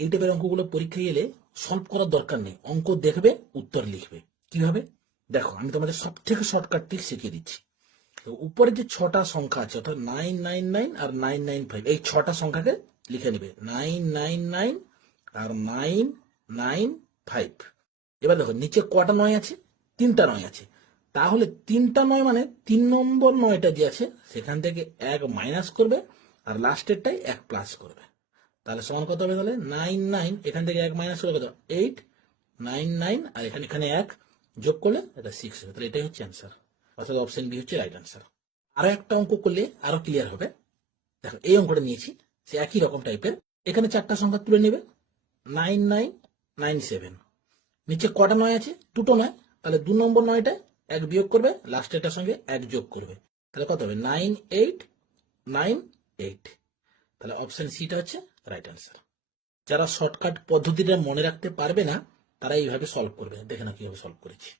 এই টাইপের অঙ্কগুলো পরীক্ষায় এলে সলভ করার দরকার নেই, অঙ্ক দেখবে উত্তর লিখবে। কিভাবে দেখো, আমি তোমাদের সব থেকে শর্টকাট ট্রিক শিখিয়ে দিচ্ছি। তো উপরে যে 6টা সংখ্যা আছে অর্থাৎ 999 আর 995, এই 6টা সংখ্যাকে লিখে নেবে 999 আর 995। এবার দেখো নিচে কটা 9 আছে, 3টা 9 আছে। তাহলে 3টা 9 মানে 3 নম্বর 9টা যে আছে সেখান থেকে 1 মাইনাস করবে আর লাস্টেরটাই 1 প্লাস করবে। তাহলে সমান কত হবে? তাহলে 99, এখান থেকে 1 মাইনাস করলে কত? 8, 99 আর এখানে 1 যোগ করলে এটা 6 হবে। তাহলে এটাই হচ্ছে অ্যান্সার, অর্থাৎ অপশন বি হচ্ছে রাইট অ্যান্সার। আরো একটা অঙ্ক করলে আরো ক্লিয়ার হবে। দেখো এই অঙ্কটা নিয়েছি, সে একই রকম টাইপের। এখানে 4টা সংখ্যা তুলে নেবে 9997। নিচে কটা 9 আছে? 2টো 9। তাহলে 2 নম্বর 9টায় 1 বিয়োগ করবে, লাস্টেরটার সঙ্গে 1 যোগ করবে। তাহলে কত হবে? 9898। তাহলে অপশন সিটা হচ্ছে রাইট অ্যান্সার। যারা শর্টকাট পদ্ধতিটা মনে রাখতে পারবে না তারা এইভাবে সলভ করবে। দেখে না কিভাবে সলভ করেছি।